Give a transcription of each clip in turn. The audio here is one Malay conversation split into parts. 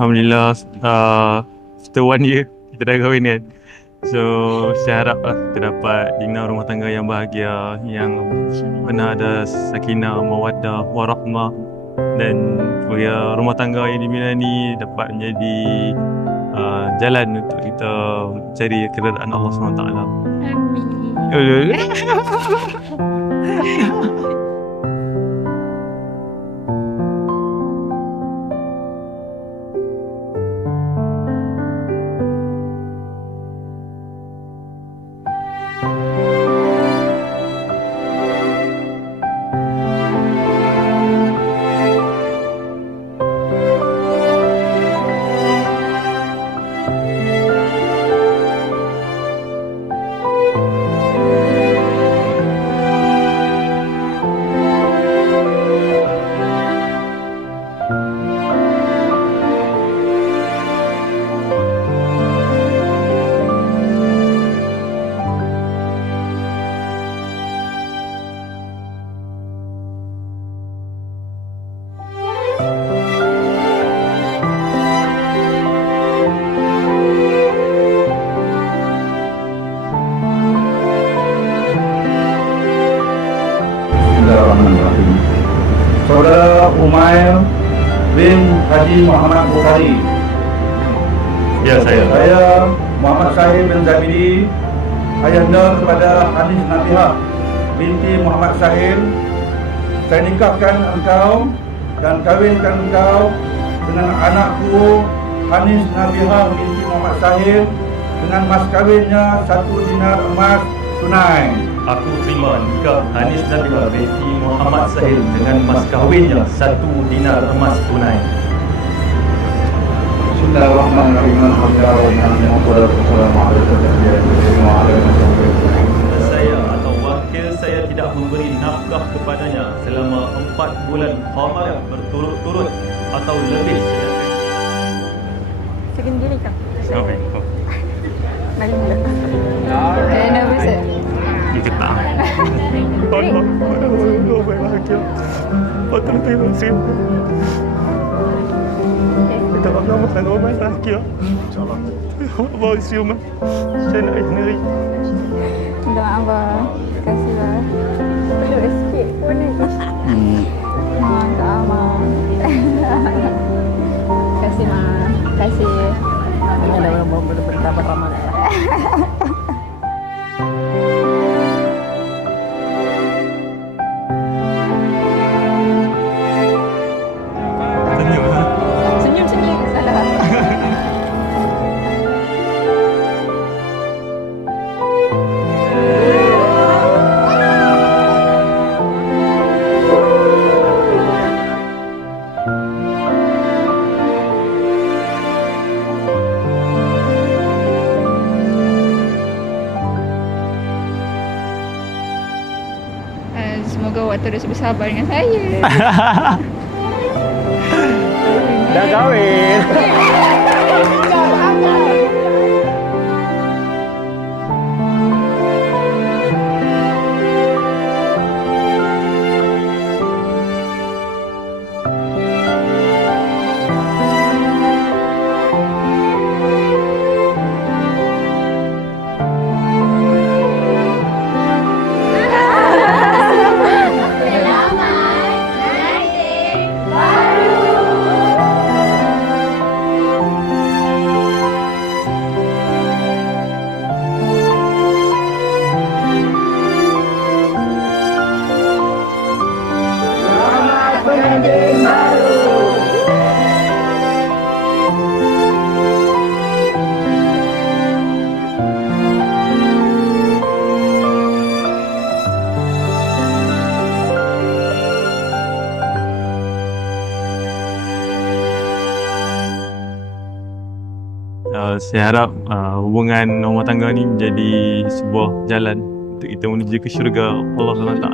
Alhamdulillah, after 1 year kita dah kahwin kan. So saya harap lah kita dapat bina rumah tangga yang bahagia, yang penuh ada sakinah, mawaddah, warahmah, dan supaya rumah tangga yang dibina ni dapat menjadi jalan untuk kita cari keredaan Allah SWT. Amin. Bismillahirrahmanirrahim. Saudara Umair bin Haji Muhammad Bukhari. Ya, saya. Saya Muhammad Sahil bin Zabidi, ayahanda kepada Hanis Nabihah binti Muhammad Sahil. Saya nikahkan engkau dan kawinkan engkau dengan anakku Hanis Nabihah binti Muhammad Sahil dengan mas kawinnya 1 dinar emas tunai. Aku terima nikah Hanis Nabihah binti Muhammad Sahil dengan mas kahwinnya 1 dinar emas tunai. Bismillahirrahmanirrahim. Saya atau wakil saya tidak memberi nafkah kepadanya selama 4 bulan khamar berturut-turut atau lebih sedangkan Second diri kah? Okay. Balik mula. Nervous tak? Kita tak. Allah bahagia. Patut terima kasih. Kita Allah sangat bahagia. InsyaAllah. Allah siuman. Saya nak sendiri. Minta maaf abang. Terima kasih lah. Peluk sikit pun ni. Kak Amang. Terima kasih Mak. Terima kasih. Ini adalah benar-benar pertama lah. Senyum-senyum. Salah. Semoga awak terus bersabar dengan saya. Dah kahwin. Saya harap hubungan rumah tangga ni menjadi sebuah jalan untuk kita menuju ke syurga Allah SWT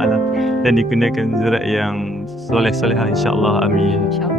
dan dikurniakan zuriat yang soleh-solehah insya-Allah. Amin. InsyaAllah.